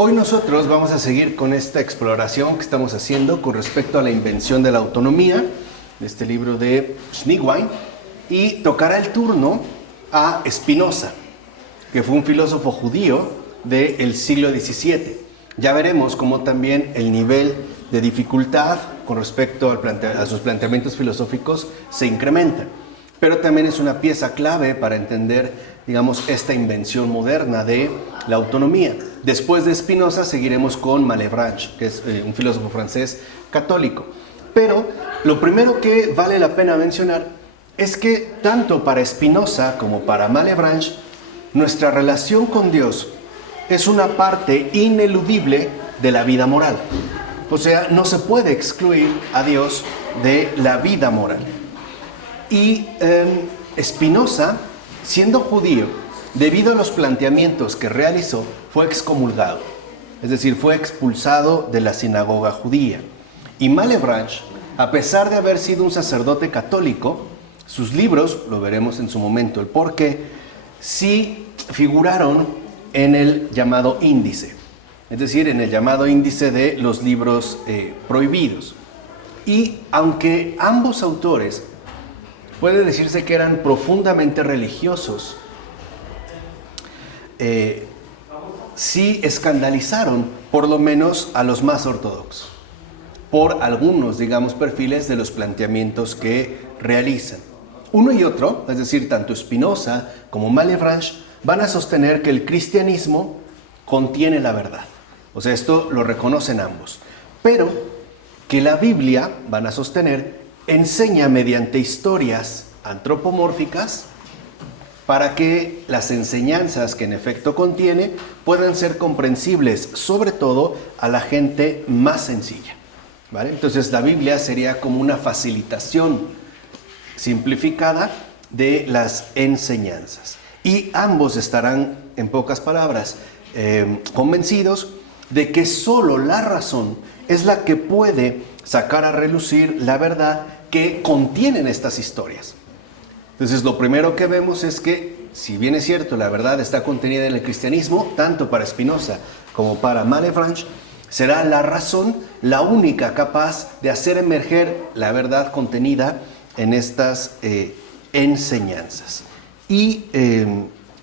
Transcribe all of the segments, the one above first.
Hoy nosotros vamos a seguir con esta exploración que estamos haciendo con respecto a la invención de la autonomía, de este libro de Schneewine, y tocará el turno a Spinoza, que fue un filósofo judío del siglo XVII. Ya veremos cómo también el nivel de dificultad con respecto a sus planteamientos filosóficos se incrementa. Pero también es una pieza clave para entender, digamos, esta invención moderna de la autonomía. Después de Spinoza seguiremos con Malebranche, que es un filósofo francés católico. Pero lo primero que vale la pena mencionar es que tanto para Spinoza como para Malebranche, nuestra relación con Dios es una parte ineludible de la vida moral. O sea, no se puede excluir a Dios de la vida moral. Y Spinoza, siendo judío, debido a los planteamientos que realizó, fue excomulgado. Es decir, fue expulsado de la sinagoga judía. Y Malebranche, a pesar de haber sido un sacerdote católico, sus libros, lo veremos en su momento el porqué, sí figuraron en el llamado índice. Es decir, en el llamado índice de los libros prohibidos. Y aunque ambos autores puede decirse que eran profundamente religiosos, sí escandalizaron por lo menos a los más ortodoxos, por algunos, digamos, perfiles de los planteamientos que realizan. Uno y otro, es decir, tanto Spinoza como Malebranche, van a sostener que el cristianismo contiene la verdad. O sea, esto lo reconocen ambos. Pero que la Biblia, van a sostener, enseña mediante historias antropomórficas para que las enseñanzas que en efecto contiene puedan ser comprensibles, sobre todo a la gente más sencilla, ¿vale? Entonces la Biblia sería como una facilitación simplificada de las enseñanzas. Y ambos estarán, en pocas palabras, convencidos de que solo la razón es la que puede sacar a relucir la verdad que contienen estas historias. Entonces, lo primero que vemos es que, si bien es cierto, la verdad está contenida en el cristianismo, tanto para Spinoza como para Malebranche, será la razón la única capaz de hacer emerger la verdad contenida en estas enseñanzas. Y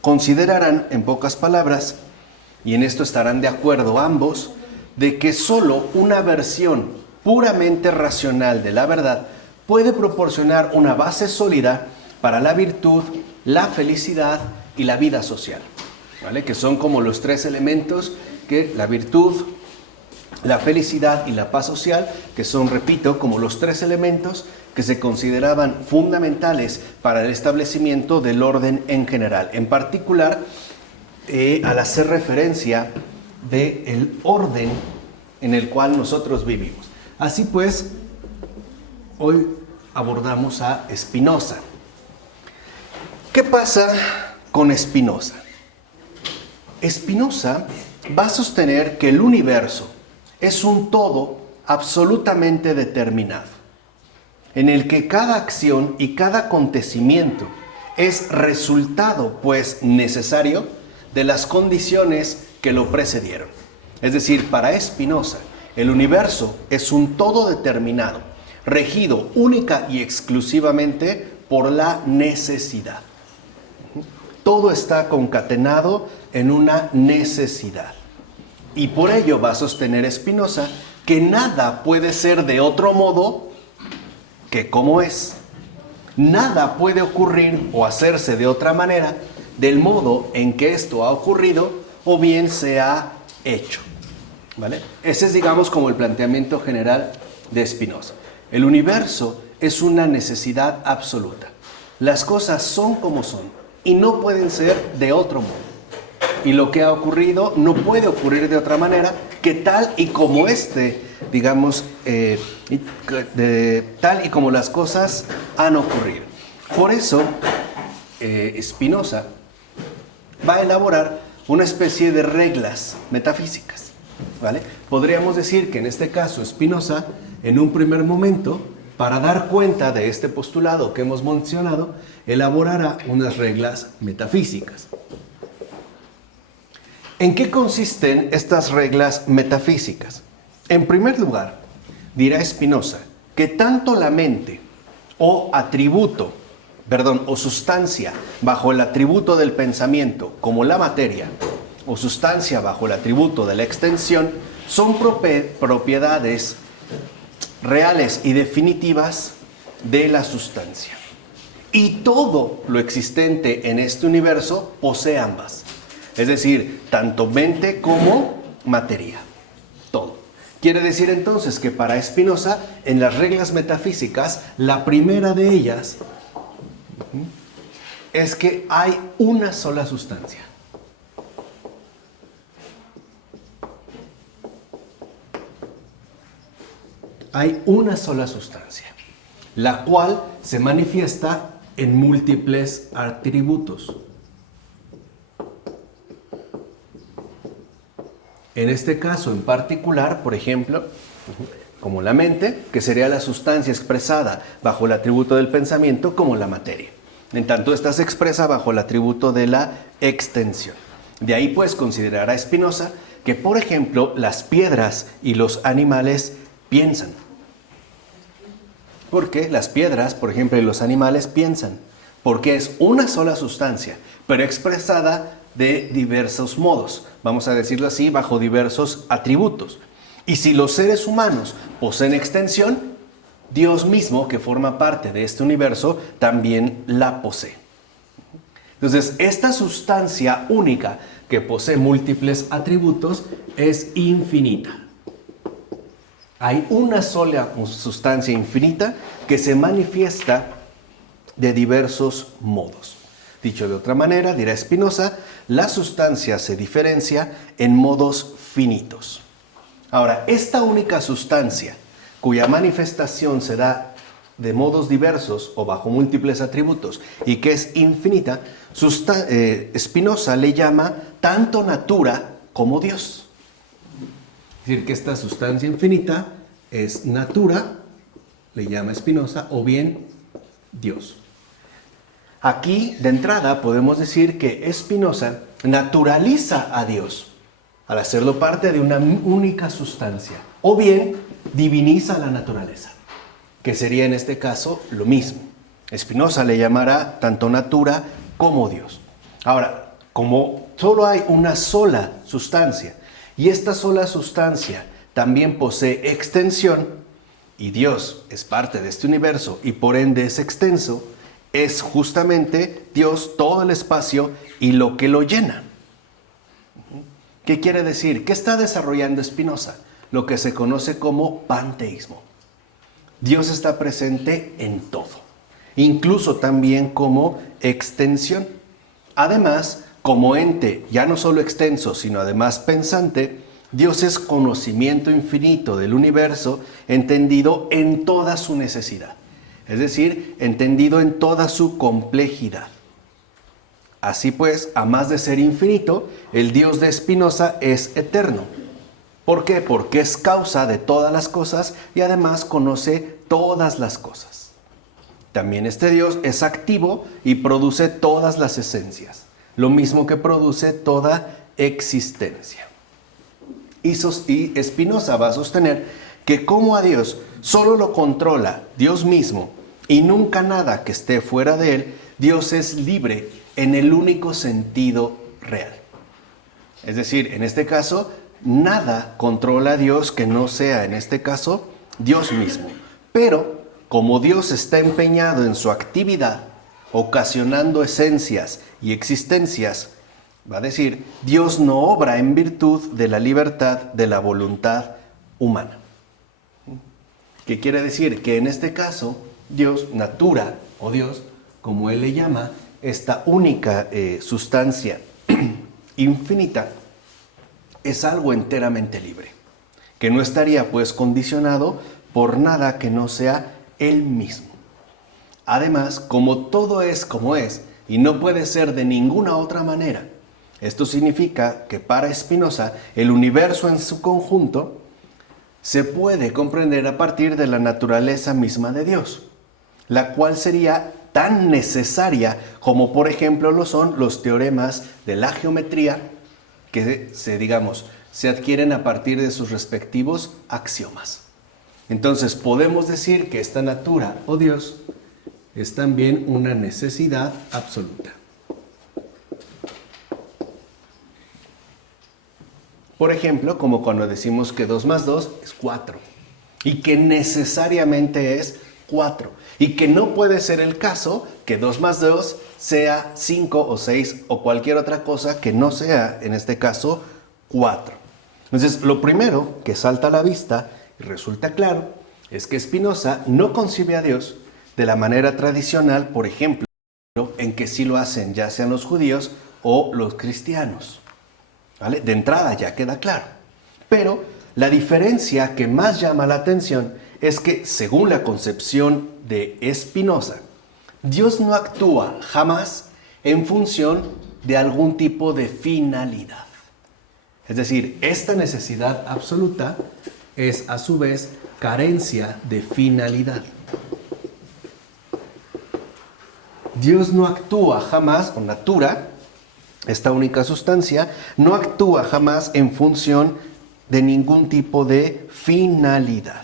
considerarán, en pocas palabras, y en esto estarán de acuerdo ambos, de que solo una versión puramente racional de la verdad puede proporcionar una base sólida para la virtud, la felicidad y la vida social, ¿vale? Que son como los tres elementos que la virtud, la felicidad y la paz social, que son, repito, como los tres elementos que se consideraban fundamentales para el establecimiento del orden en general. En particular, al hacer referencia del orden en el cual nosotros vivimos. Así pues, hoy abordamos a Spinoza. ¿Qué pasa con Spinoza? Spinoza va a sostener que el universo es un todo absolutamente determinado, en el que cada acción y cada acontecimiento es resultado, pues, necesario de las condiciones que lo precedieron. Es decir, para Spinoza, el universo es un todo determinado, regido única y exclusivamente por la necesidad. Todo está concatenado en una necesidad. Y por ello va a sostener Spinoza que nada puede ser de otro modo que como es. Nada puede ocurrir o hacerse de otra manera del modo en que esto ha ocurrido o bien se ha hecho, ¿vale? Ese es, digamos, como el planteamiento general de Spinoza. El universo es una necesidad absoluta. Las cosas son como son y no pueden ser de otro modo. Y lo que ha ocurrido no puede ocurrir de otra manera que tal y como digamos, tal y como las cosas han ocurrido. Por eso, Spinoza va a elaborar una especie de reglas metafísicas, ¿vale? Podríamos decir que en este caso Spinoza, en un primer momento, para dar cuenta de este postulado que hemos mencionado, elaborará unas reglas metafísicas. ¿En qué consisten estas reglas metafísicas? En primer lugar, dirá Spinoza que tanto la mente o o sustancia bajo el atributo del pensamiento como la materia o sustancia bajo el atributo de la extensión son propiedades reales y definitivas de la sustancia. Y todo lo existente en este universo posee ambas. Es decir, tanto mente como materia. Todo. Quiere decir entonces que para Spinoza, en las reglas metafísicas, la primera de ellas es que hay una sola sustancia. Hay una sola sustancia, la cual se manifiesta en múltiples atributos. En este caso en particular, por ejemplo, como la mente, que sería la sustancia expresada bajo el atributo del pensamiento, como la materia. En tanto, esta se expresa bajo el atributo de la extensión. De ahí pues considerará Spinoza que, por ejemplo, las piedras y los animales piensan. Porque las piedras, por ejemplo, y los animales piensan. Porque es una sola sustancia, pero expresada de diversos modos. Vamos a decirlo así, bajo diversos atributos. Y si los seres humanos poseen extensión, Dios mismo, que forma parte de este universo, también la posee. Entonces, esta sustancia única que posee múltiples atributos es infinita. Hay una sola sustancia infinita que se manifiesta de diversos modos. Dicho de otra manera, dirá Spinoza, la sustancia se diferencia en modos finitos. Ahora, esta única sustancia, cuya manifestación se da de modos diversos o bajo múltiples atributos y que es infinita, Spinoza le llama tanto natura como Dios. Es decir, que esta sustancia infinita es natura, le llama Spinoza, o bien Dios. Aquí, de entrada, podemos decir que Spinoza naturaliza a Dios al hacerlo parte de una única sustancia, o bien diviniza la naturaleza, que sería en este caso lo mismo. Spinoza le llamará tanto natura como Dios. Ahora, como solo hay una sola sustancia, y esta sola sustancia también posee extensión, y Dios es parte de este universo y por ende es extenso, es justamente Dios todo el espacio y lo que lo llena. ¿Qué quiere decir? ¿Qué está desarrollando Spinoza? Lo que se conoce como panteísmo. Dios está presente en todo, incluso también como extensión. Además, como ente ya no solo extenso, sino además pensante, Dios es conocimiento infinito del universo, entendido en toda su necesidad. Es decir, entendido en toda su complejidad. Así pues, a más de ser infinito, el Dios de Spinoza es eterno. ¿Por qué? Porque es causa de todas las cosas y además conoce todas las cosas. También este Dios es activo y produce todas las esencias, lo mismo que produce toda existencia. Y Spinoza va a sostener que como a Dios solo lo controla Dios mismo y nunca nada que esté fuera de él, Dios es libre en el único sentido real. Es decir, en este caso, nada controla a Dios que no sea, en este caso, Dios mismo. Pero, como Dios está empeñado en su actividad, ocasionando esencias y existencias, va a decir, Dios no obra en virtud de la libertad de la voluntad humana. ¿Qué quiere decir? Que en este caso, Dios, natura o Dios, como él le llama, esta única sustancia infinita, es algo enteramente libre, que no estaría pues condicionado por nada que no sea él mismo. Además, como todo es como es y no puede ser de ninguna otra manera, esto significa que para Spinoza el universo en su conjunto se puede comprender a partir de la naturaleza misma de Dios, la cual sería tan necesaria como por ejemplo lo son los teoremas de la geometría, que se adquieren a partir de sus respectivos axiomas. Entonces podemos decir que esta natura o Dios es también una necesidad absoluta. Por ejemplo, como cuando decimos que 2 más 2 es 4 y que necesariamente es 4 y que no puede ser el caso que 2 más 2 sea 5 o 6 o cualquier otra cosa que no sea, en este caso, 4. Entonces, lo primero que salta a la vista y resulta claro es que Spinoza no concibe a Dios de la manera tradicional, por ejemplo, en que sí lo hacen ya sean los judíos o los cristianos. ¿Vale? De entrada ya queda claro. Pero la diferencia que más llama la atención es que, según la concepción de Spinoza, Dios no actúa jamás en función de algún tipo de finalidad. Es decir, esta necesidad absoluta es a su vez carencia de finalidad. Dios no actúa jamás, o natura, esta única sustancia, no actúa jamás en función de ningún tipo de finalidad.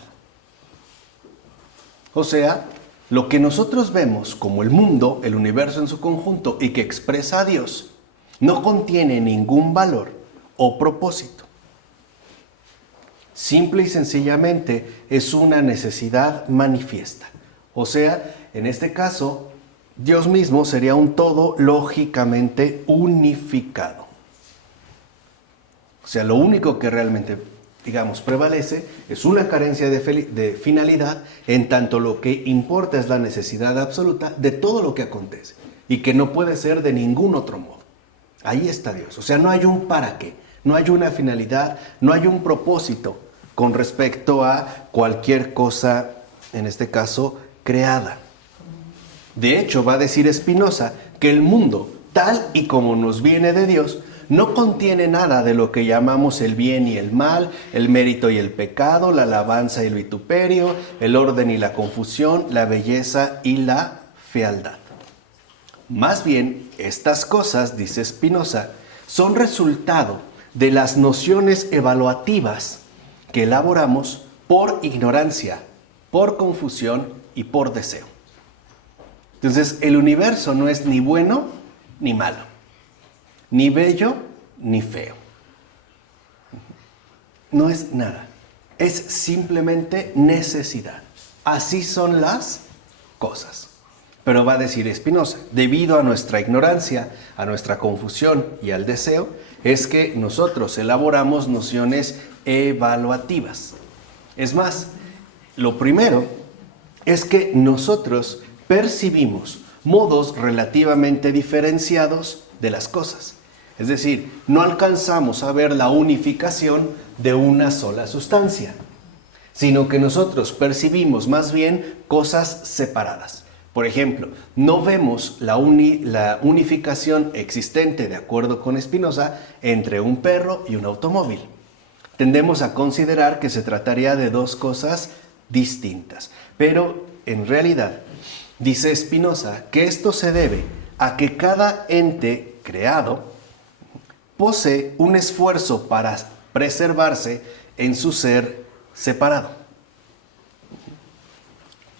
O sea, lo que nosotros vemos como el mundo, el universo en su conjunto y que expresa a Dios, no contiene ningún valor o propósito. Simple y sencillamente es una necesidad manifiesta. O sea, en este caso, Dios mismo sería un todo lógicamente unificado. O sea, lo único que realmente, prevalece es una carencia de finalidad, en tanto lo que importa es la necesidad absoluta de todo lo que acontece y que no puede ser de ningún otro modo. Ahí está Dios. O sea, no hay un para qué, no hay una finalidad, no hay un propósito con respecto a cualquier cosa, en este caso, creada. De hecho, va a decir Spinoza que el mundo, tal y como nos viene de Dios, no contiene nada de lo que llamamos el bien y el mal, el mérito y el pecado, la alabanza y el vituperio, el orden y la confusión, la belleza y la fealdad. Más bien, estas cosas, dice Spinoza, son resultado de las nociones evaluativas que elaboramos por ignorancia, por confusión y por deseo. Entonces, el universo no es ni bueno ni malo, ni bello ni feo. No es nada, es simplemente necesidad. Así son las cosas. Pero va a decir Spinoza, debido a nuestra ignorancia, a nuestra confusión y al deseo, es que nosotros elaboramos nociones evaluativas. Es más, lo primero es que nosotros percibimos modos relativamente diferenciados de las cosas. Es decir, no alcanzamos a ver la unificación de una sola sustancia, sino que nosotros percibimos más bien cosas separadas. Por ejemplo, no vemos la unificación existente, de acuerdo con Spinoza, entre un perro y un automóvil. Tendemos a considerar que se trataría de dos cosas distintas, pero en realidad dice Spinoza que esto se debe a que cada ente creado posee un esfuerzo para preservarse en su ser separado.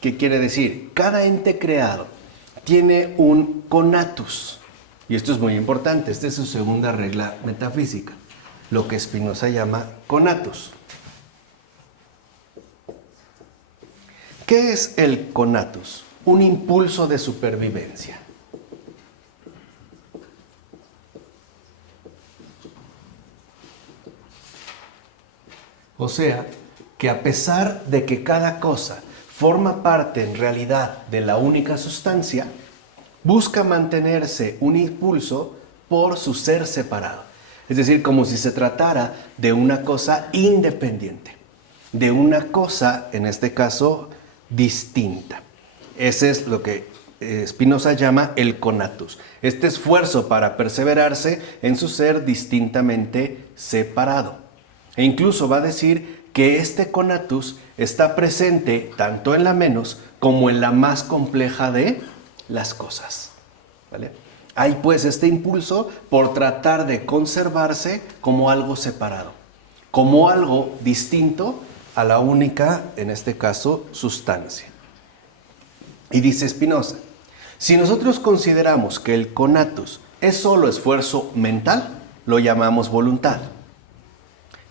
¿Qué quiere decir? Cada ente creado tiene un conatus. Y esto es muy importante, esta es su segunda regla metafísica, lo que Spinoza llama conatus. ¿Qué es el conatus? Un impulso de supervivencia. O sea, que a pesar de que cada cosa forma parte en realidad de la única sustancia, busca mantenerse un impulso por su ser separado. Es decir, como si se tratara de una cosa independiente, de una cosa, en este caso, distinta. Ese es lo que Spinoza llama el conatus, este esfuerzo para perseverarse en su ser distintamente separado. E incluso va a decir que este conatus está presente tanto en la menos como en la más compleja de las cosas. ¿Vale? Hay pues este impulso por tratar de conservarse como algo separado, como algo distinto a la única, en este caso, sustancia. Y dice Spinoza, si nosotros consideramos que el conatus es solo esfuerzo mental, lo llamamos voluntad.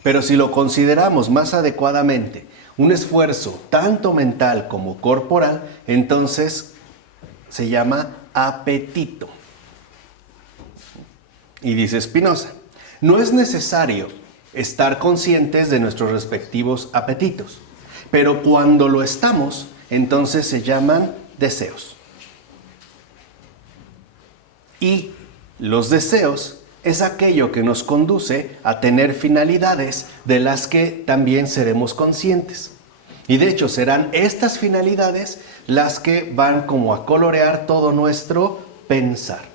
Pero si lo consideramos más adecuadamente un esfuerzo tanto mental como corporal, entonces se llama apetito. Y dice Spinoza, no es necesario estar conscientes de nuestros respectivos apetitos, pero cuando lo estamos, entonces se llaman deseos. Y los deseos es aquello que nos conduce a tener finalidades de las que también seremos conscientes. Y de hecho serán estas finalidades las que van como a colorear todo nuestro pensar.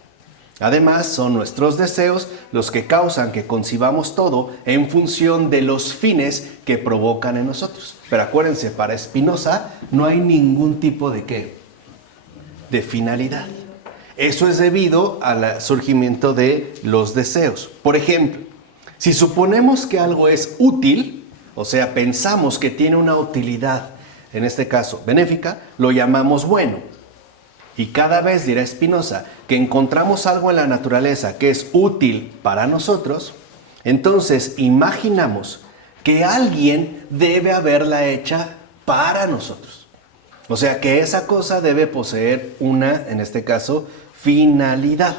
Además, son nuestros deseos los que causan que concibamos todo en función de los fines que provocan en nosotros. Pero acuérdense, para Spinoza no hay ningún tipo de ¿qué? De finalidad. Eso es debido al surgimiento de los deseos. Por ejemplo, si suponemos que algo es útil, o sea, pensamos que tiene una utilidad, en este caso benéfica, lo llamamos bueno. Y cada vez, dirá Spinoza, que encontramos algo en la naturaleza que es útil para nosotros, entonces imaginamos que alguien debe haberla hecha para nosotros. O sea, que esa cosa debe poseer una, en este caso, finalidad.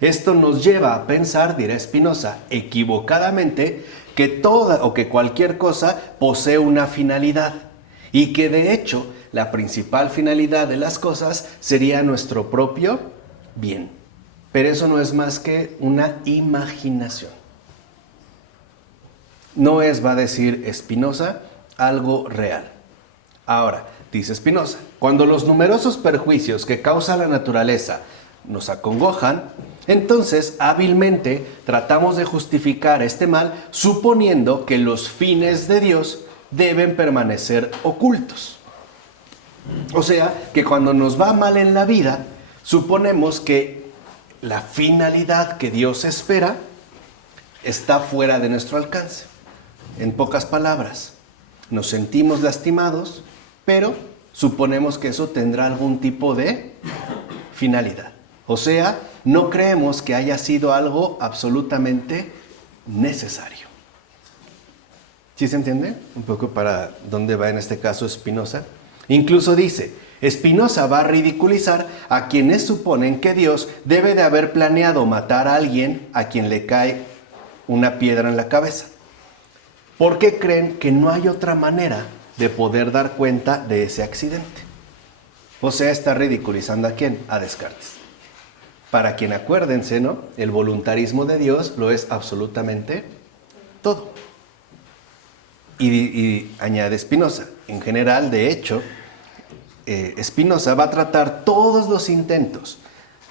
Esto nos lleva a pensar, dirá Spinoza, equivocadamente, que toda o que cualquier cosa posee una finalidad y que de hecho la principal finalidad de las cosas sería nuestro propio bien. Pero eso no es más que una imaginación. No es, va a decir Spinoza, algo real. Ahora, dice Spinoza, cuando los numerosos perjuicios que causa la naturaleza nos acongojan, entonces hábilmente tratamos de justificar este mal suponiendo que los fines de Dios deben permanecer ocultos. O sea, que cuando nos va mal en la vida, suponemos que la finalidad que Dios espera está fuera de nuestro alcance. En pocas palabras, nos sentimos lastimados, pero suponemos que eso tendrá algún tipo de finalidad. O sea, no creemos que haya sido algo absolutamente necesario. ¿Sí se entiende? Un poco para dónde va en este caso Spinoza. Incluso dice, Spinoza va a ridiculizar a quienes suponen que Dios debe de haber planeado matar a alguien a quien le cae una piedra en la cabeza. Porque creen que no hay otra manera de poder dar cuenta de ese accidente. O sea, está ridiculizando ¿a quién? A Descartes. Para quien acuérdense, ¿no? El voluntarismo de Dios lo es absolutamente todo. Y añade Spinoza, en general, de hecho, Spinoza va a tratar todos los intentos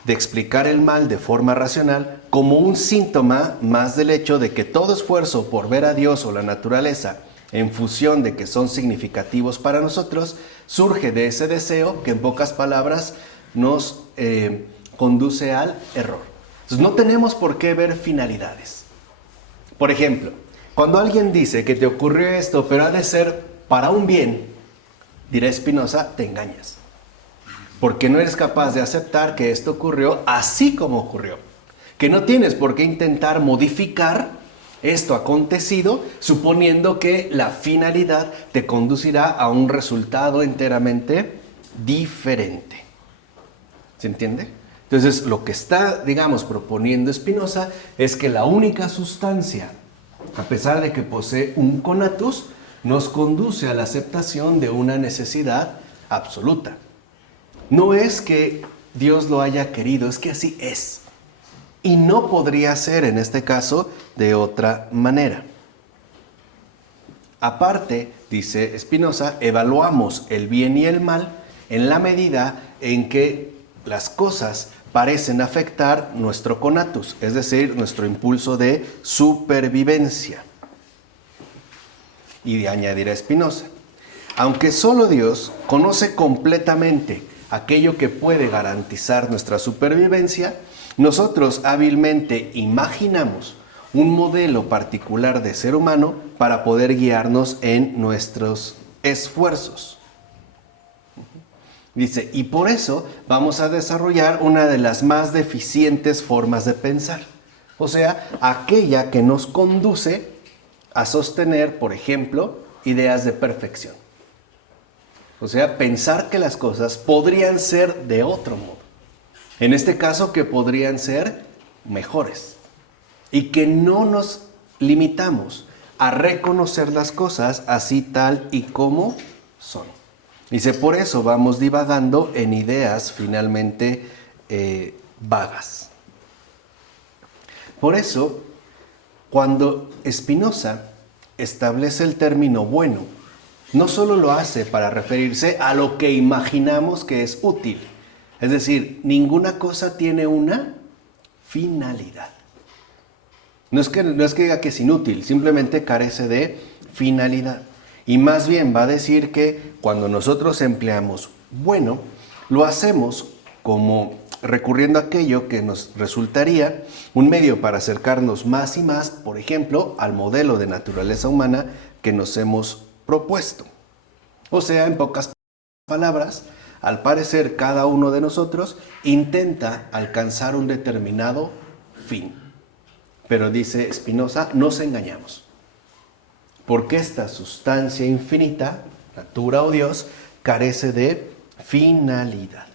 de explicar el mal de forma racional como un síntoma más del hecho de que todo esfuerzo por ver a Dios o la naturaleza en función de que son significativos para nosotros, surge de ese deseo que en pocas palabras nos conduce al error. Entonces no tenemos por qué ver finalidades. Por ejemplo, cuando alguien dice que te ocurrió esto, pero ha de ser para un bien, dirá Spinoza, te engañas. Porque no eres capaz de aceptar que esto ocurrió así como ocurrió. Que no tienes por qué intentar modificar esto acontecido, suponiendo que la finalidad te conducirá a un resultado enteramente diferente. ¿Se entiende? Entonces, lo que está, digamos, proponiendo Spinoza es que la única sustancia, a pesar de que posee un conatus, nos conduce a la aceptación de una necesidad absoluta. No es que Dios lo haya querido, es que así es. Y no podría ser, en este caso, de otra manera. Aparte, dice Spinoza, evaluamos el bien y el mal en la medida en que las cosas parecen afectar nuestro conatus, es decir, nuestro impulso de supervivencia. Y añadirá Spinoza, aunque solo Dios conoce completamente aquello que puede garantizar nuestra supervivencia, nosotros hábilmente imaginamos un modelo particular de ser humano para poder guiarnos en nuestros esfuerzos. Dice, y por eso vamos a desarrollar una de las más deficientes formas de pensar. O sea, aquella que nos conduce a sostener, por ejemplo, ideas de perfección. O sea, pensar que las cosas podrían ser de otro modo. En este caso, que podrían ser mejores. Y que no nos limitamos a reconocer las cosas así tal y como son. Dice, por eso vamos divagando en ideas finalmente vagas. Por eso, cuando Spinoza establece el término bueno, no solo lo hace para referirse a lo que imaginamos que es útil. Es decir, ninguna cosa tiene una finalidad. No es que diga que es inútil, simplemente carece de finalidad. Y más bien va a decir que cuando nosotros empleamos bueno, lo hacemos como recurriendo a aquello que nos resultaría un medio para acercarnos más y más, por ejemplo, al modelo de naturaleza humana que nos hemos propuesto. O sea, en pocas palabras, al parecer cada uno de nosotros intenta alcanzar un determinado fin. Pero dice Spinoza, nos engañamos. Porque esta sustancia infinita, natura o Dios, carece de finalidad.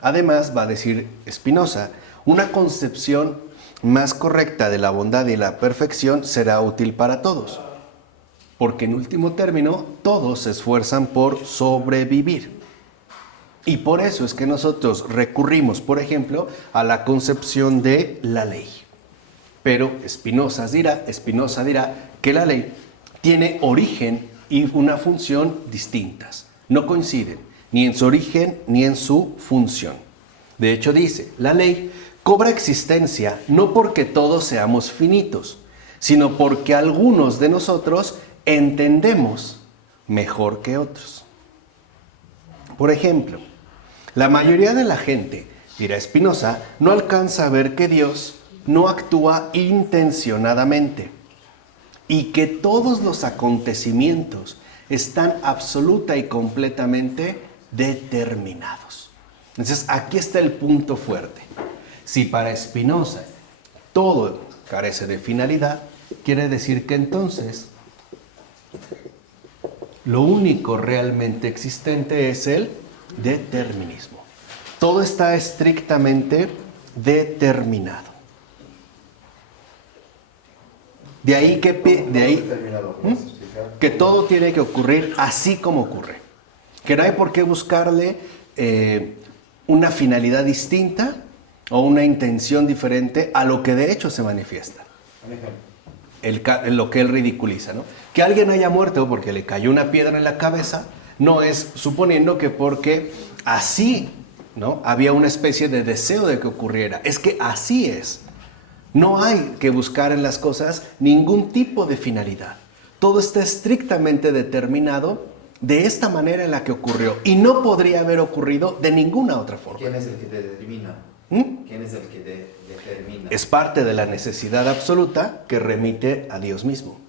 Además, va a decir Spinoza, una concepción más correcta de la bondad y la perfección será útil para todos. Porque en último término, todos se esfuerzan por sobrevivir. Y por eso es que nosotros recurrimos, por ejemplo, a la concepción de la ley. Pero Spinoza dirá que la ley tiene origen y una función distintas. No coinciden ni en su origen ni en su función. De hecho dice, la ley cobra existencia no porque todos seamos finitos, sino porque algunos de nosotros entendemos mejor que otros. Por ejemplo, la mayoría de la gente, dirá Spinoza, no alcanza a ver que Dios no actúa intencionadamente y que todos los acontecimientos están absoluta y completamente determinados. Entonces, aquí está el punto fuerte. Si para Spinoza todo carece de finalidad, quiere decir que entonces lo único realmente existente es el determinismo. Todo está estrictamente determinado. De ahí que todo tiene que ocurrir así como ocurre. Que no hay por qué buscarle una finalidad distinta o una intención diferente a lo que de hecho se manifiesta. Lo que él ridiculiza, ¿no? Que alguien haya muerto porque le cayó una piedra en la cabeza, no es suponiendo que porque así, ¿no?, había una especie de deseo de que ocurriera. Es que así es. No hay que buscar en las cosas ningún tipo de finalidad. Todo está estrictamente determinado de esta manera en la que ocurrió. Y no podría haber ocurrido de ninguna otra forma. ¿Quién es el que determina? ¿Quién es el que determina? Es parte de la necesidad absoluta que remite a Dios mismo.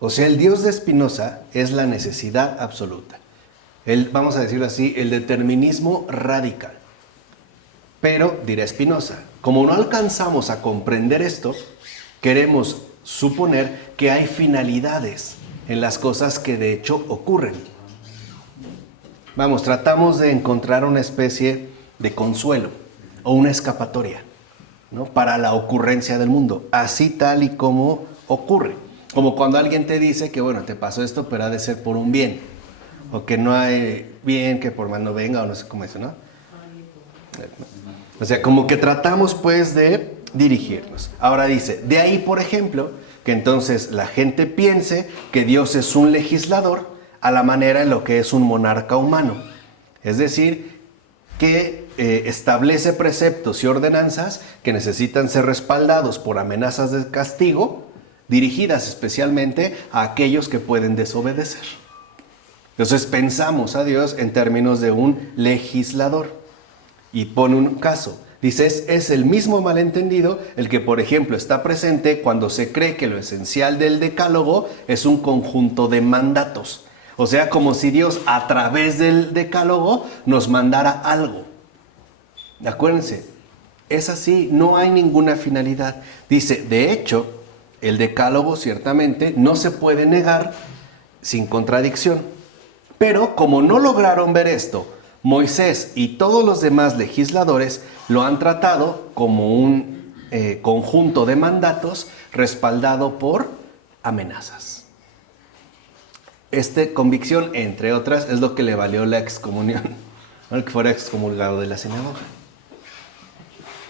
O sea, el Dios de Spinoza es la necesidad absoluta. Vamos a decirlo así, el determinismo radical. Pero, dirá Spinoza, como no alcanzamos a comprender esto, queremos suponer que hay finalidades en las cosas que de hecho ocurren. Vamos, tratamos de encontrar una especie de consuelo o una escapatoria, ¿no?, para la ocurrencia del mundo, así tal y como ocurre. Como cuando alguien te dice que, bueno, te pasó esto, pero ha de ser por un bien, o que no hay bien que por mal no venga, o no sé cómo es, ¿no? O sea, como que tratamos pues de dirigirnos. Ahora dice, de ahí, por ejemplo, que entonces la gente piense que Dios es un legislador a la manera en lo que es un monarca humano. Es decir, que establece preceptos y ordenanzas que necesitan ser respaldados por amenazas de castigo, dirigidas especialmente a aquellos que pueden desobedecer. Entonces pensamos a Dios en términos de un legislador. Y pone un caso, Dice, es el mismo malentendido el que, por ejemplo, está presente cuando se cree que lo esencial del decálogo es un conjunto de mandatos. O sea, como si Dios a través del decálogo nos mandara algo. Acuérdense, es así, no hay ninguna finalidad. Dice, de hecho, el decálogo ciertamente no se puede negar sin contradicción. Pero como no lograron ver esto, Moisés y todos los demás legisladores lo han tratado como un conjunto de mandatos respaldado por amenazas. Esta convicción, entre otras, es lo que le valió la excomunión, el que fuera excomulgado de la sinagoga.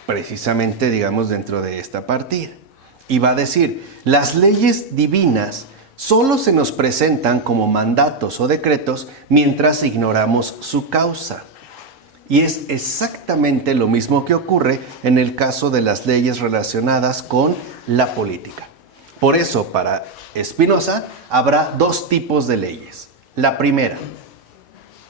Precisamente, digamos, dentro de esta partida. Y va a decir, las leyes divinas solo se nos presentan como mandatos o decretos mientras ignoramos su causa. Y es exactamente lo mismo que ocurre en el caso de las leyes relacionadas con la política. Por eso, para Spinoza, habrá dos tipos de leyes. La primera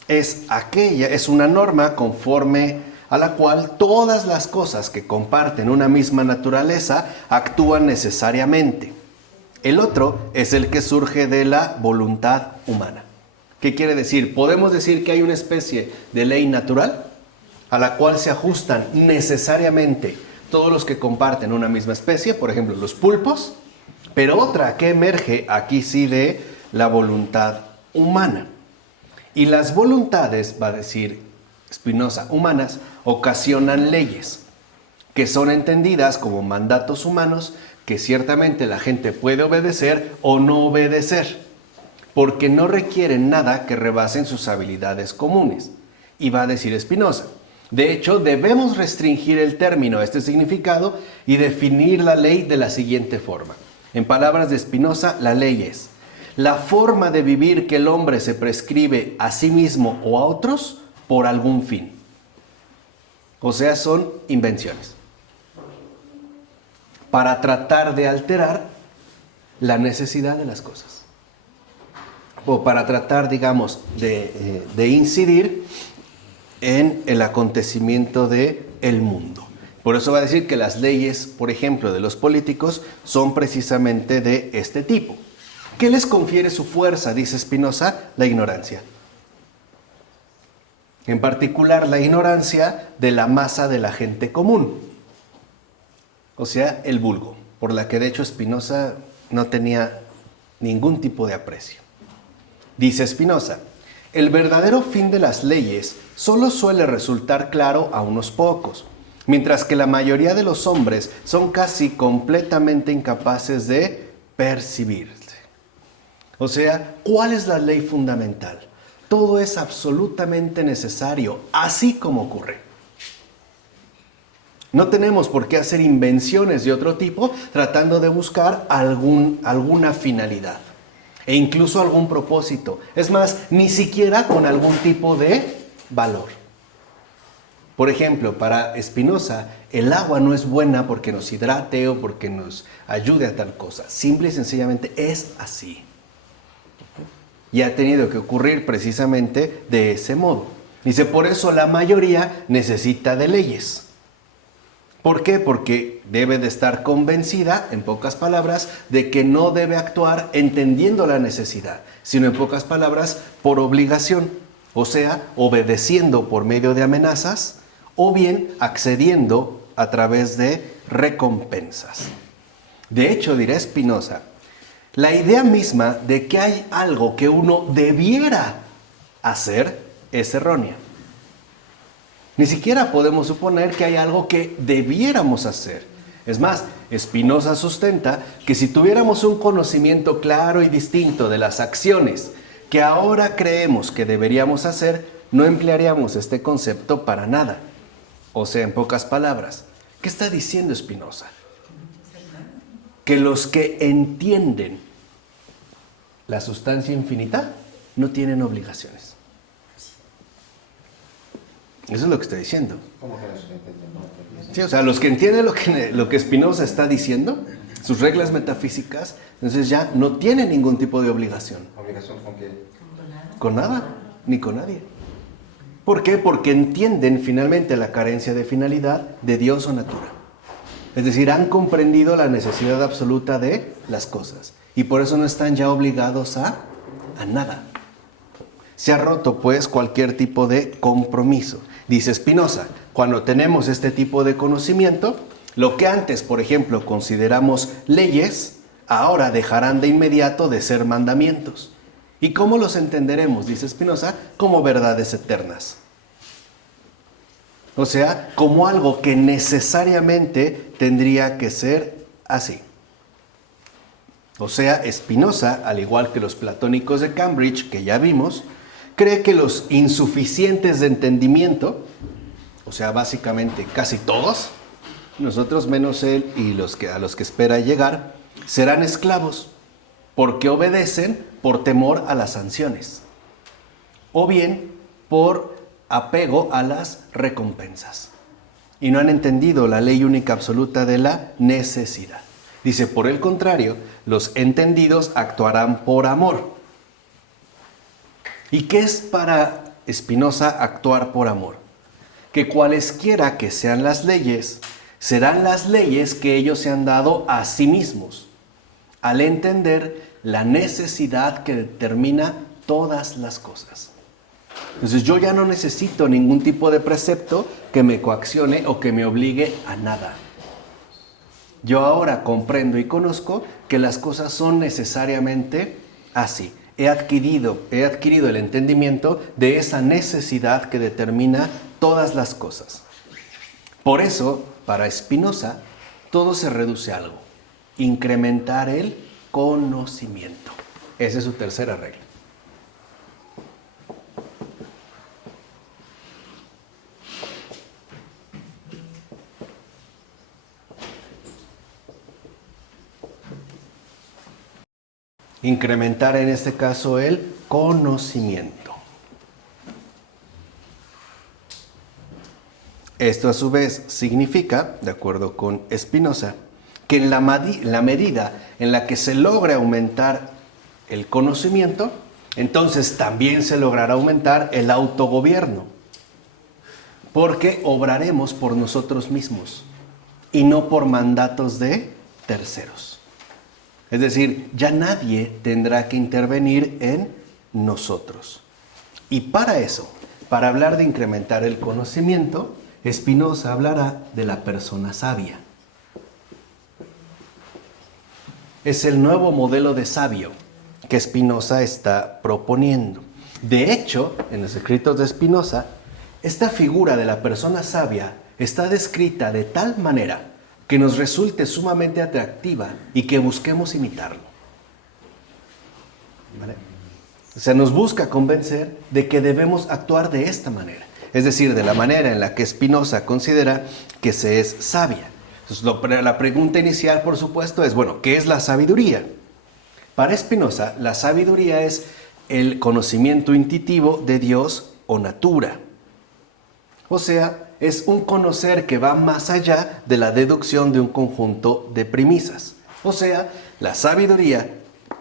es una norma conforme a la cual todas las cosas que comparten una misma naturaleza actúan necesariamente. El otro es el que surge de la voluntad humana. ¿Qué quiere decir? ¿Podemos decir que hay una especie de ley natural a la cual se ajustan necesariamente todos los que comparten una misma especie, por ejemplo, los pulpos, pero otra que emerge aquí sí de la voluntad humana? Y las voluntades, va a decir Spinoza, humanas, ocasionan leyes que son entendidas como mandatos humanos que ciertamente la gente puede obedecer o no obedecer, porque no requieren nada que rebasen sus habilidades comunes. Y va a decir Spinoza, de hecho, debemos restringir el término a este significado y definir la ley de la siguiente forma. En palabras de Spinoza, la ley es la forma de vivir que el hombre se prescribe a sí mismo o a otros por algún fin. O sea, son invenciones para tratar de alterar la necesidad de las cosas. O para tratar, digamos, de incidir en el acontecimiento del mundo. Por eso va a decir que las leyes, por ejemplo, de los políticos son precisamente de este tipo. ¿Qué les confiere su fuerza? Dice Spinoza, la ignorancia. En particular, la ignorancia de la masa de la gente común. O sea, el vulgo, por la que de hecho Spinoza no tenía ningún tipo de aprecio. Dice Spinoza, el verdadero fin de las leyes solo suele resultar claro a unos pocos, mientras que la mayoría de los hombres son casi completamente incapaces de percibirse. O sea, ¿cuál es la ley fundamental? Todo es absolutamente necesario, así como ocurre. No tenemos por qué hacer invenciones de otro tipo tratando de buscar alguna finalidad e incluso algún propósito. Es más, ni siquiera con algún tipo de valor. Por ejemplo, para Spinoza, el agua no es buena porque nos hidrate o porque nos ayude a tal cosa. Simple y sencillamente es así. Y ha tenido que ocurrir precisamente de ese modo. Dice, por eso la mayoría necesita de leyes. ¿Por qué? Porque debe de estar convencida, en pocas palabras, de que no debe actuar entendiendo la necesidad, sino en pocas palabras, por obligación, o sea, obedeciendo por medio de amenazas o bien accediendo a través de recompensas. De hecho, dirá Spinoza, la idea misma de que hay algo que uno debiera hacer es errónea. Ni siquiera podemos suponer que hay algo que debiéramos hacer. Es más, Spinoza sustenta que si tuviéramos un conocimiento claro y distinto de las acciones que ahora creemos que deberíamos hacer, no emplearíamos este concepto para nada. O sea, en pocas palabras, ¿qué está diciendo Spinoza? Que los que entienden la sustancia infinita no tienen obligaciones. Eso es lo que está diciendo. ¿Cómo que los que entienden? Sí, o sea, los que entienden lo que Spinoza está diciendo, sus reglas metafísicas, entonces ya no tienen ningún tipo de obligación. ¿Obligación con qué? Con nada, ni con nadie. ¿Por qué? Porque entienden finalmente la carencia de finalidad de Dios o natura. Es decir, han comprendido la necesidad absoluta de las cosas y por eso no están ya obligados a nada. Se ha roto pues cualquier tipo de compromiso. Dice Spinoza, cuando tenemos este tipo de conocimiento, lo que antes, por ejemplo, consideramos leyes, ahora dejarán de inmediato de ser mandamientos. ¿Y cómo los entenderemos? Dice Spinoza, como verdades eternas. O sea, como algo que necesariamente tendría que ser así. O sea, Spinoza, al igual que los platónicos de Cambridge, que ya vimos, cree que los insuficientes de entendimiento, o sea, básicamente casi todos, nosotros menos él y a los que espera llegar, serán esclavos porque obedecen por temor a las sanciones o bien por apego a las recompensas y no han entendido la ley única absoluta de la necesidad. Dice, por el contrario, los entendidos actuarán por amor. ¿Y qué es para Spinoza actuar por amor? Que cualesquiera que sean las leyes, serán las leyes que ellos se han dado a sí mismos, al entender la necesidad que determina todas las cosas. Entonces yo ya no necesito ningún tipo de precepto que me coaccione o que me obligue a nada. Yo ahora comprendo y conozco que las cosas son necesariamente así. He adquirido el entendimiento de esa necesidad que determina todas las cosas. Por eso, para Spinoza, todo se reduce a algo: incrementar el conocimiento. Esa es su tercera regla. Incrementar en este caso el conocimiento. Esto a su vez significa, de acuerdo con Spinoza, que en la medida en la que se logra aumentar el conocimiento, entonces también se logrará aumentar el autogobierno, porque obraremos por nosotros mismos y no por mandatos de terceros. Es decir, ya nadie tendrá que intervenir en nosotros. Y para eso, para hablar de incrementar el conocimiento, Spinoza hablará de la persona sabia. Es el nuevo modelo de sabio que Spinoza está proponiendo. De hecho, en los escritos de Spinoza, esta figura de la persona sabia está descrita de tal manera que nos resulte sumamente atractiva y que busquemos imitarlo. ¿Vale? O sea, nos busca convencer de que debemos actuar de esta manera, es decir, de la manera en la que Spinoza considera que se es sabia. Entonces, la pregunta inicial, por supuesto, es, bueno, ¿qué es la sabiduría? Para Spinoza, la sabiduría es el conocimiento intuitivo de Dios o natura. O sea, es un conocer que va más allá de la deducción de un conjunto de premisas. O sea, la sabiduría,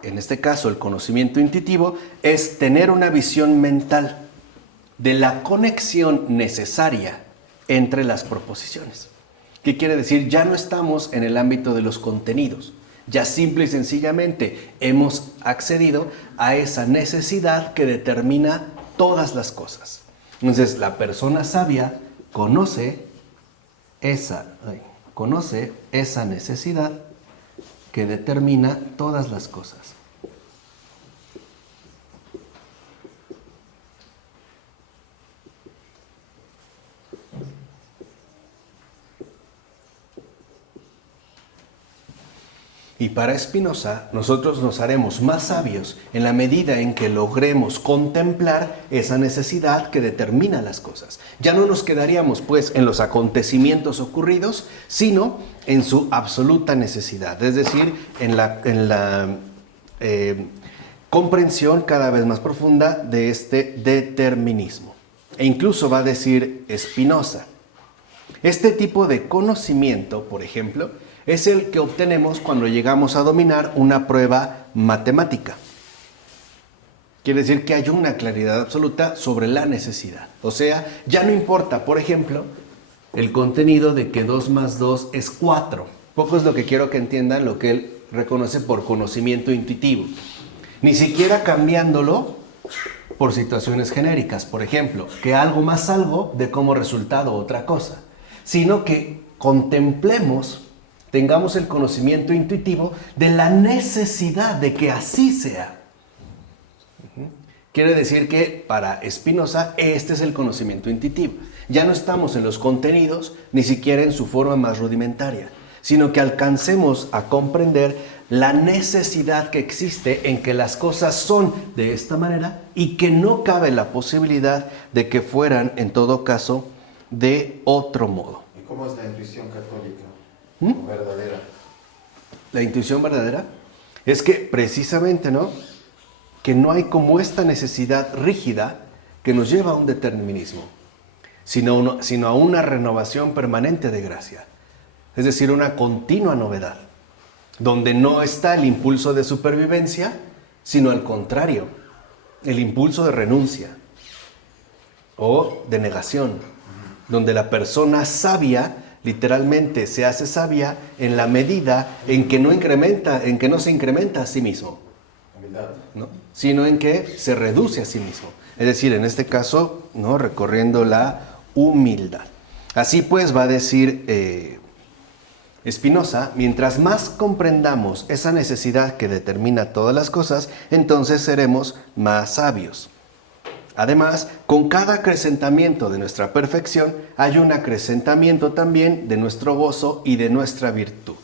en este caso el conocimiento intuitivo, es tener una visión mental de la conexión necesaria entre las proposiciones. ¿Qué quiere decir? Ya no estamos en el ámbito de los contenidos. Ya simple y sencillamente hemos accedido a esa necesidad que determina todas las cosas. Entonces, la persona sabia conoce esa necesidad que determina todas las cosas. Y para Spinoza, nosotros nos haremos más sabios en la medida en que logremos contemplar esa necesidad que determina las cosas. Ya no nos quedaríamos, pues, en los acontecimientos ocurridos, sino en su absoluta necesidad, es decir, en la comprensión cada vez más profunda de este determinismo. E incluso va a decir Spinoza, este tipo de conocimiento, por ejemplo, es el que obtenemos cuando llegamos a dominar una prueba matemática. Quiere decir que hay una claridad absoluta sobre la necesidad. O sea, ya no importa, por ejemplo, el contenido de que 2 más 2 es 4. Poco es lo que quiero que entiendan lo que él reconoce por conocimiento intuitivo. Ni siquiera cambiándolo por situaciones genéricas. Por ejemplo, que algo más algo de como resultado otra cosa. Sino que contemplemos, tengamos el conocimiento intuitivo de la necesidad de que así sea. Quiere decir que para Spinoza este es el conocimiento intuitivo. Ya no estamos en los contenidos, ni siquiera en su forma más rudimentaria, sino que alcancemos a comprender la necesidad que existe en que las cosas son de esta manera y que no cabe la posibilidad de que fueran, en todo caso, de otro modo. ¿Y cómo es la intuición católica? Verdadera. La intuición verdadera es que precisamente, ¿no?, que no hay como esta necesidad rígida que nos lleva a un determinismo, sino a una renovación permanente de gracia. Es decir, una continua novedad, donde no está el impulso de supervivencia, sino al contrario, el impulso de renuncia o de negación, donde la persona sabia literalmente se hace sabia en la medida en que no se incrementa a sí mismo, ¿no?, sino en que se reduce a sí mismo. Es decir, en este caso, ¿no?, recorriendo la humildad. Así pues, va a decir Spinoza, mientras más comprendamos esa necesidad que determina todas las cosas, entonces seremos más sabios. Además, con cada acrecentamiento de nuestra perfección, hay un acrecentamiento también de nuestro gozo y de nuestra virtud.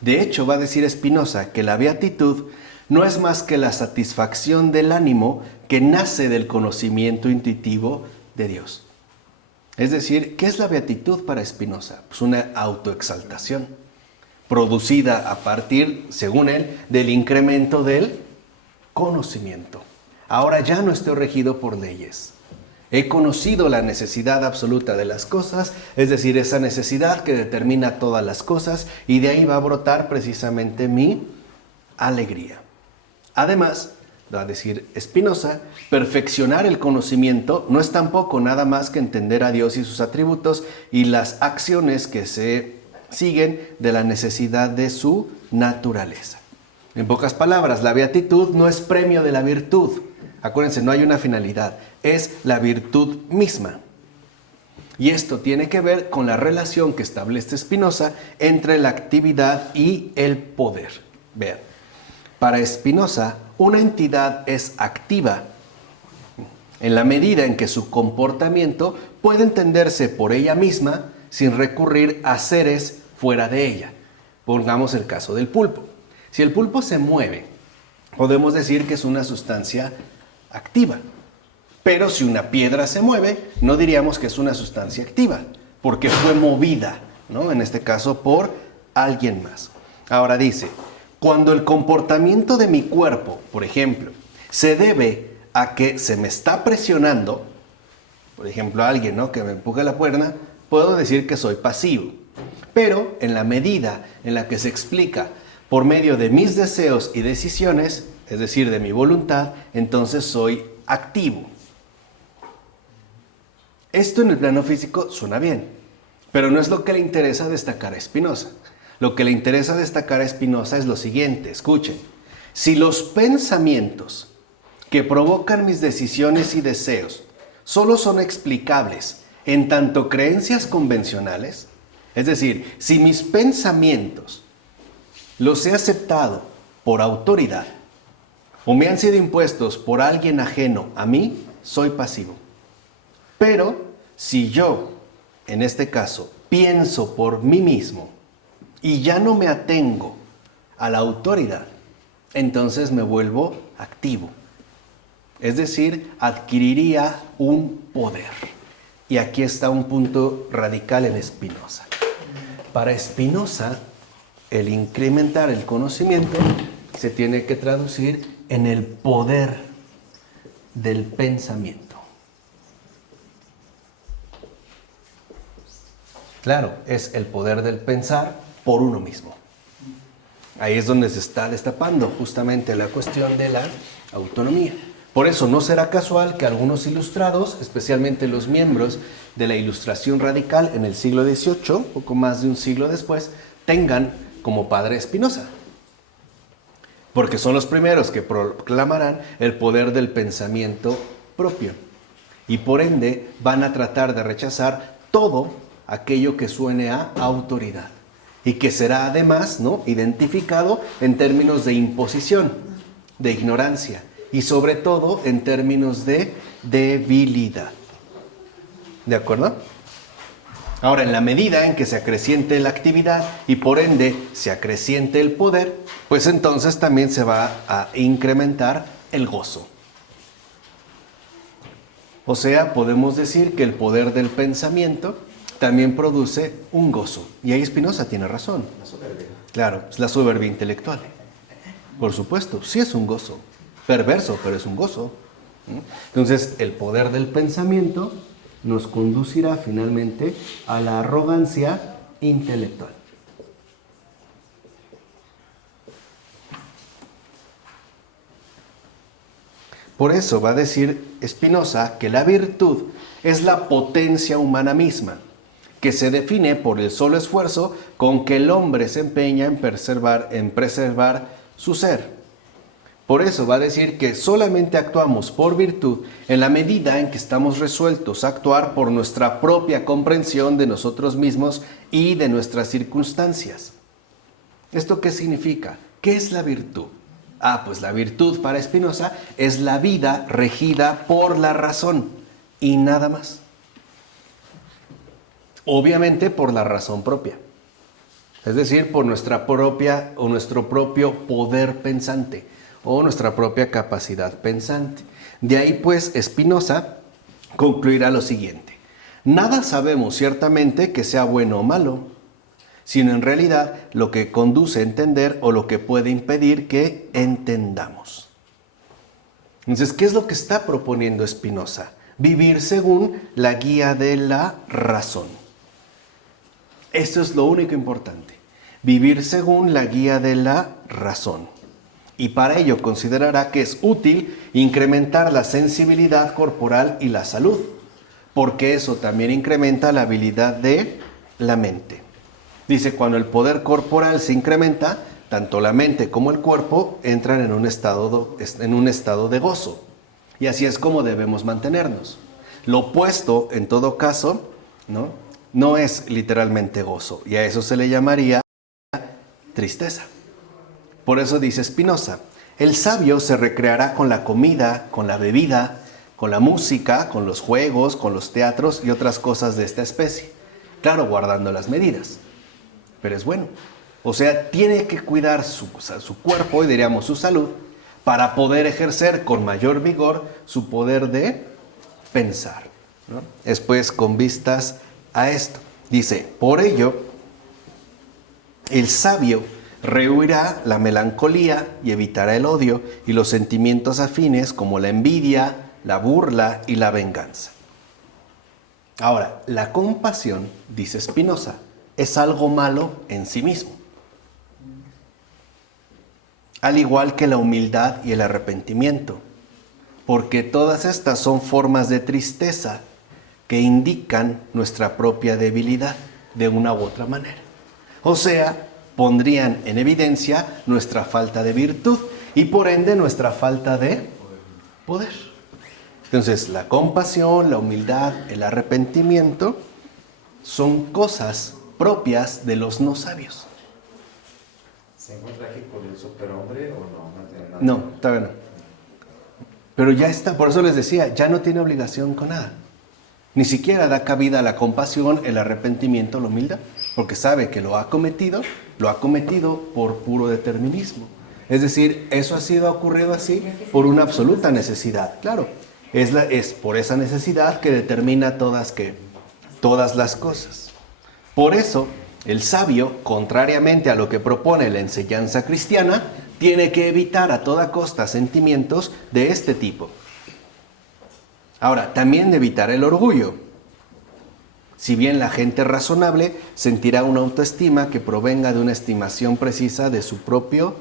De hecho, va a decir Spinoza que la beatitud no es más que la satisfacción del ánimo que nace del conocimiento intuitivo de Dios. Es decir, ¿qué es la beatitud para Spinoza? Pues una autoexaltación, producida a partir, según él, del incremento del conocimiento. Ahora ya no estoy regido por leyes. He conocido la necesidad absoluta de las cosas, es decir, esa necesidad que determina todas las cosas, y de ahí va a brotar precisamente mi alegría. Además, va a decir Spinoza, perfeccionar el conocimiento no es tampoco nada más que entender a Dios y sus atributos y las acciones que se siguen de la necesidad de su naturaleza. En pocas palabras, la beatitud no es premio de la virtud. Acuérdense, no hay una finalidad, es la virtud misma. Y esto tiene que ver con la relación que establece Spinoza entre la actividad y el poder. Vean, para Spinoza, una entidad es activa en la medida en que su comportamiento puede entenderse por ella misma sin recurrir a seres fuera de ella. Pongamos el caso del pulpo. Si el pulpo se mueve, podemos decir que es una sustancia activa. Pero si una piedra se mueve, no diríamos que es una sustancia activa, porque fue movida, ¿no?, en este caso por alguien más. Ahora dice, cuando el comportamiento de mi cuerpo, por ejemplo, se debe a que se me está presionando, por ejemplo, alguien, ¿no?, que me empuje la pierna, puedo decir que soy pasivo. Pero en la medida en la que se explica por medio de mis deseos y decisiones, es decir, de mi voluntad, entonces soy activo. Esto en el plano físico suena bien, pero no es lo que le interesa destacar a Spinoza. Lo que le interesa destacar a Spinoza es lo siguiente, escuchen. Si los pensamientos que provocan mis decisiones y deseos solo son explicables en tanto creencias convencionales, es decir, si mis pensamientos los he aceptado por autoridad o me han sido impuestos por alguien ajeno a mí, soy pasivo. Pero si yo, en este caso, pienso por mí mismo y ya no me atengo a la autoridad, entonces me vuelvo activo. Es decir, adquiriría un poder. Y aquí está un punto radical en Spinoza. Para Spinoza, el incrementar el conocimiento se tiene que traducir en el poder del pensamiento. Claro, es el poder del pensar por uno mismo. Ahí es donde se está destapando justamente la cuestión de la autonomía. Por eso no será casual que algunos ilustrados, especialmente los miembros de la Ilustración radical en el siglo XVIII, poco más de un siglo después, tengan como padre Spinoza. Porque son los primeros que proclamarán el poder del pensamiento propio. Y por ende van a tratar de rechazar todo aquello que suene a autoridad. Y que será además, ¿no?, identificado en términos de imposición, de ignorancia. Y sobre todo en términos de debilidad. ¿De acuerdo? Ahora, en la medida en que se acreciente la actividad y por ende se acreciente el poder, pues entonces también se va a incrementar el gozo. O sea, podemos decir que el poder del pensamiento también produce un gozo. Y ahí Spinoza tiene razón. La soberbia. Claro, es la soberbia intelectual. Por supuesto, sí es un gozo. Perverso, pero es un gozo. Entonces, el poder del pensamiento nos conducirá finalmente a la arrogancia intelectual. Por eso va a decir Spinoza que la virtud es la potencia humana misma, que se define por el solo esfuerzo con que el hombre se empeña en preservar su ser. Por eso va a decir que solamente actuamos por virtud en la medida en que estamos resueltos a actuar por nuestra propia comprensión de nosotros mismos y de nuestras circunstancias. ¿Esto qué significa? ¿Qué es la virtud? Pues la virtud para Spinoza es la vida regida por la razón y nada más. Obviamente por la razón propia. Es decir, por nuestra propia o nuestro propio poder pensante o nuestra propia capacidad pensante. De ahí pues Spinoza concluirá lo siguiente: nada sabemos ciertamente que sea bueno o malo, sino en realidad lo que conduce a entender o lo que puede impedir que entendamos. Entonces, ¿qué es lo que está proponiendo Spinoza? Vivir según la guía de la razón. Esto es lo único importante. Vivir según la guía de la razón. Y para ello considerará que es útil incrementar la sensibilidad corporal y la salud, porque eso también incrementa la habilidad de la mente. Dice, cuando el poder corporal se incrementa, tanto la mente como el cuerpo entran en un estado de gozo. Y así es como debemos mantenernos. Lo opuesto, en todo caso, no es literalmente gozo, y a eso se le llamaría tristeza. Por eso dice Spinoza, el sabio se recreará con la comida, con la bebida, con la música, con los juegos, con los teatros y otras cosas de esta especie. Claro, guardando las medidas, pero es bueno. O sea, tiene que cuidar su cuerpo y diríamos su salud para poder ejercer con mayor vigor su poder de pensar, ¿no? Es pues con vistas a esto. Dice, por ello, el sabio rehuirá la melancolía y evitará el odio y los sentimientos afines como la envidia, la burla y la venganza. Ahora, la compasión, dice Spinoza, es algo malo en sí mismo. Al igual que la humildad y el arrepentimiento, porque todas estas son formas de tristeza que indican nuestra propia debilidad de una u otra manera. O sea, pondrían en evidencia nuestra falta de virtud y por ende nuestra falta de poder. Entonces, la compasión, la humildad, el arrepentimiento son cosas propias de los no sabios. ¿Se encuentra aquí por el superhombre o no? No tiene nada. No, todavía no. Pero ya está, por eso les decía, ya no tiene obligación con nada. Ni siquiera da cabida a la compasión, el arrepentimiento, la humildad, porque sabe que lo ha cometido por puro determinismo. Es decir, eso ha ocurrido así por una absoluta necesidad. Claro, es por esa necesidad que determina todas las cosas. Por eso, el sabio, contrariamente a lo que propone la enseñanza cristiana, tiene que evitar a toda costa sentimientos de este tipo. Ahora, también de evitar el orgullo. Si bien la gente razonable sentirá una autoestima que provenga de una estimación precisa de su propio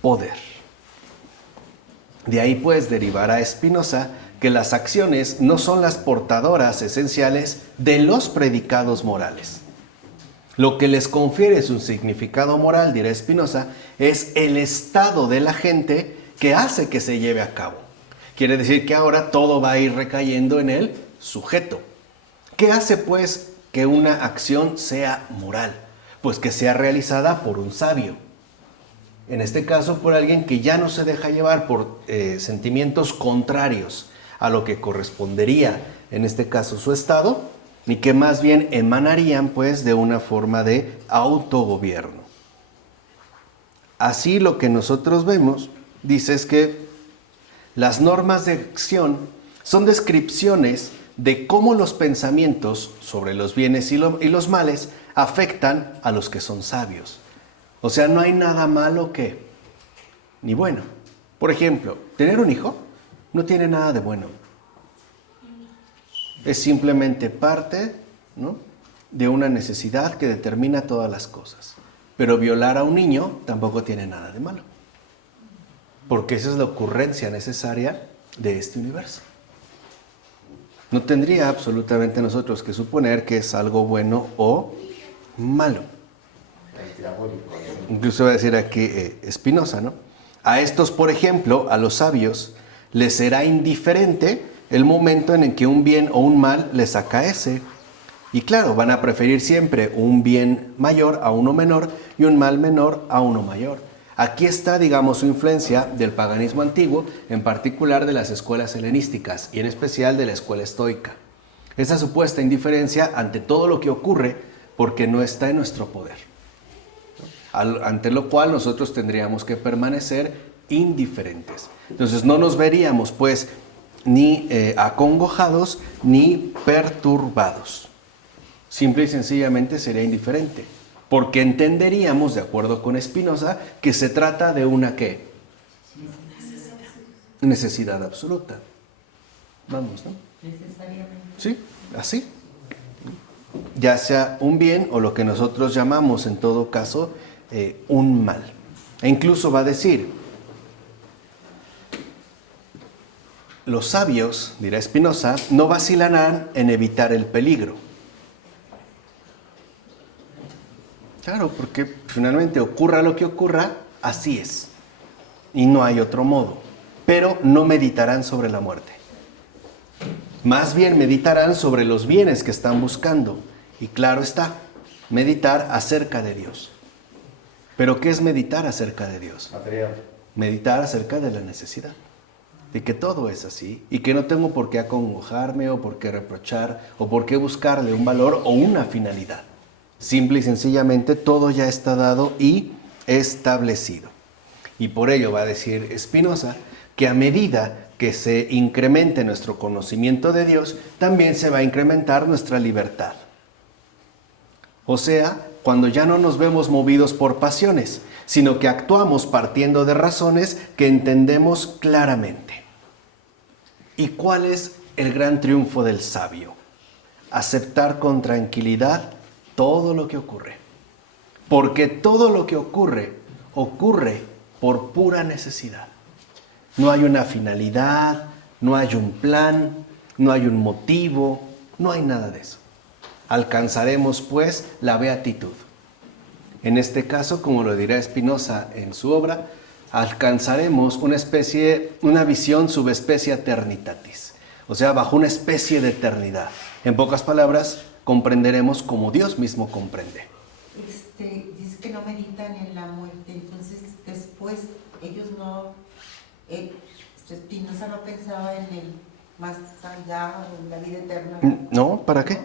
poder. De ahí pues derivará Spinoza que las acciones no son las portadoras esenciales de los predicados morales. Lo que les confiere su significado moral, dirá Spinoza, es el estado de la gente que hace que se lleve a cabo. Quiere decir que ahora todo va a ir recayendo en el sujeto. ¿Qué hace pues que una acción sea moral? Pues que sea realizada por un sabio. En este caso, por alguien que ya no se deja llevar por sentimientos contrarios a lo que correspondería, en este caso, su estado, y que más bien emanarían pues de una forma de autogobierno. Así lo que nosotros vemos, dice, es que las normas de acción son descripciones de cómo los pensamientos sobre los bienes y los males afectan a los que son sabios. O sea, no hay nada malo ni bueno. Por ejemplo, tener un hijo no tiene nada de bueno. Es simplemente parte, ¿no?, de una necesidad que determina todas las cosas. Pero violar a un niño tampoco tiene nada de malo. Porque esa es la ocurrencia necesaria de este universo. No tendría absolutamente nosotros que suponer que es algo bueno o malo. Incluso va a decir aquí Spinoza, ¿no? A estos, por ejemplo, a los sabios, les será indiferente el momento en el que un bien o un mal les acaece. Y claro, van a preferir siempre un bien mayor a uno menor y un mal menor a uno mayor. Aquí está, digamos, su influencia del paganismo antiguo, en particular de las escuelas helenísticas y en especial de la escuela estoica. Esa supuesta indiferencia ante todo lo que ocurre porque no está en nuestro poder. Ante lo cual nosotros tendríamos que permanecer indiferentes. Entonces no nos veríamos pues ni acongojados ni perturbados. Simple y sencillamente sería indiferente. Porque entenderíamos, de acuerdo con Spinoza, que se trata de una ¿qué? Necesidad absoluta. Vamos, ¿no? Necesariamente. Sí, así. Ya sea un bien o lo que nosotros llamamos en todo caso un mal. E incluso va a decir, los sabios, dirá Spinoza, no vacilarán en evitar el peligro. Claro, porque finalmente ocurra lo que ocurra, así es. Y no hay otro modo. Pero no meditarán sobre la muerte. Más bien meditarán sobre los bienes que están buscando. Y claro está, meditar acerca de Dios. ¿Pero qué es meditar acerca de Dios? Material. Meditar acerca de la necesidad. De que todo es así. Y que no tengo por qué acongojarme o por qué reprochar o por qué buscarle un valor o una finalidad. Simple y sencillamente todo ya está dado y establecido. Y por ello va a decir Spinoza que a medida que se incremente nuestro conocimiento de Dios, también se va a incrementar nuestra libertad. O sea, cuando ya no nos vemos movidos por pasiones, sino que actuamos partiendo de razones que entendemos claramente. ¿Y cuál es el gran triunfo del sabio? Aceptar con tranquilidad todo lo que ocurre. Porque todo lo que ocurre por pura necesidad. No hay una finalidad, no hay un plan, no hay un motivo, no hay nada de eso. Alcanzaremos pues la beatitud. En este caso, como lo dirá Spinoza en su obra, alcanzaremos una visión subespecie eternitatis. O sea, bajo una especie de eternidad. En pocas palabras, comprenderemos como Dios mismo comprende. Dice que no meditan en la muerte, entonces después ellos no, Spinoza no pensaba en el más allá, en la vida eterna. No, ¿para qué?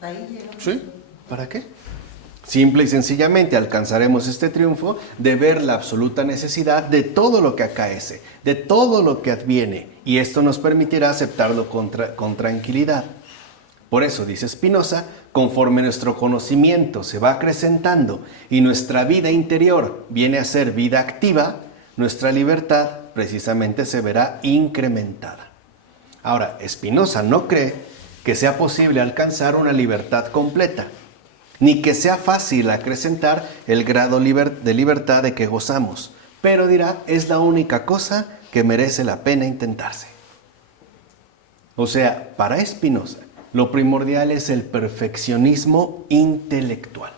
Ahí llega. Sí, ¿para qué? Simple y sencillamente alcanzaremos este triunfo de ver la absoluta necesidad de todo lo que acaece, de todo lo que adviene, y esto nos permitirá aceptarlo con tranquilidad. Por eso, dice Spinoza, conforme nuestro conocimiento se va acrecentando y nuestra vida interior viene a ser vida activa, nuestra libertad precisamente se verá incrementada. Ahora, Spinoza no cree que sea posible alcanzar una libertad completa, ni que sea fácil acrecentar el grado de libertad de que gozamos, pero dirá, es la única cosa que merece la pena intentarse. O sea, para Spinoza, lo primordial es el perfeccionismo intelectual.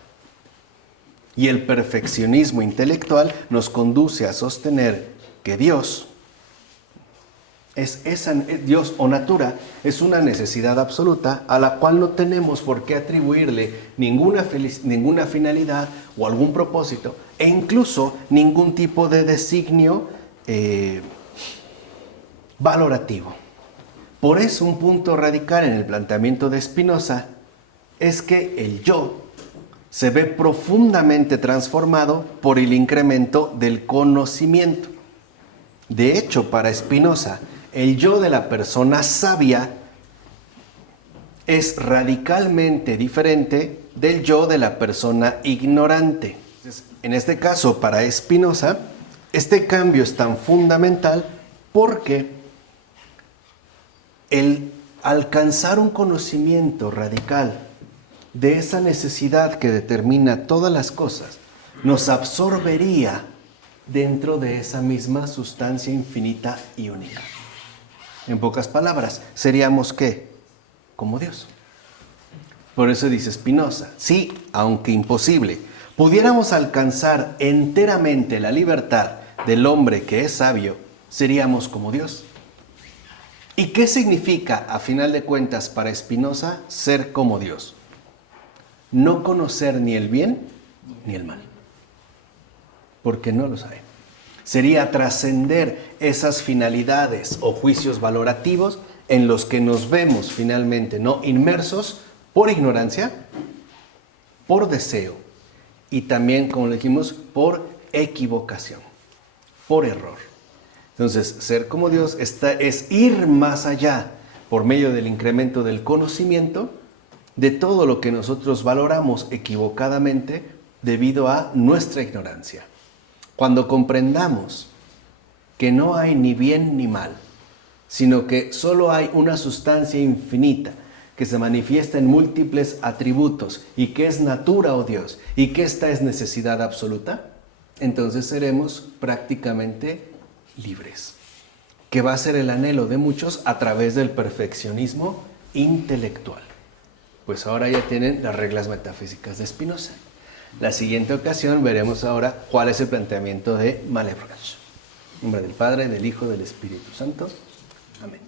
Y el perfeccionismo intelectual nos conduce a sostener que Dios Dios o natura es una necesidad absoluta a la cual no tenemos por qué atribuirle ninguna finalidad o algún propósito, e incluso ningún tipo de designio valorativo. Por eso un punto radical en el planteamiento de Spinoza es que el yo se ve profundamente transformado por el incremento del conocimiento. De hecho, para Spinoza, el yo de la persona sabia es radicalmente diferente del yo de la persona ignorante. En este caso, para Spinoza, este cambio es tan fundamental porque el alcanzar un conocimiento radical de esa necesidad que determina todas las cosas nos absorbería dentro de esa misma sustancia infinita y única. En pocas palabras, seríamos ¿qué? Como Dios. Por eso dice Spinoza, sí, aunque imposible, pudiéramos alcanzar enteramente la libertad del hombre que es sabio, seríamos como Dios. ¿Y qué significa, a final de cuentas, para Spinoza, ser como Dios? No conocer ni el bien ni el mal, porque no lo sabe. Sería trascender esas finalidades o juicios valorativos en los que nos vemos finalmente, ¿no?, inmersos por ignorancia, por deseo y también, como le dijimos, por equivocación, por error. Entonces, ser como Dios es ir más allá por medio del incremento del conocimiento de todo lo que nosotros valoramos equivocadamente debido a nuestra ignorancia. Cuando comprendamos que no hay ni bien ni mal, sino que solo hay una sustancia infinita que se manifiesta en múltiples atributos y que es natura o Dios y que esta es necesidad absoluta, entonces seremos prácticamente libres, que va a ser el anhelo de muchos a través del perfeccionismo intelectual. Pues ahora ya tienen las reglas metafísicas de Spinoza. La siguiente ocasión veremos ahora cuál es el planteamiento de Malebranche. En nombre del Padre, del Hijo, del Espíritu Santo. Amén.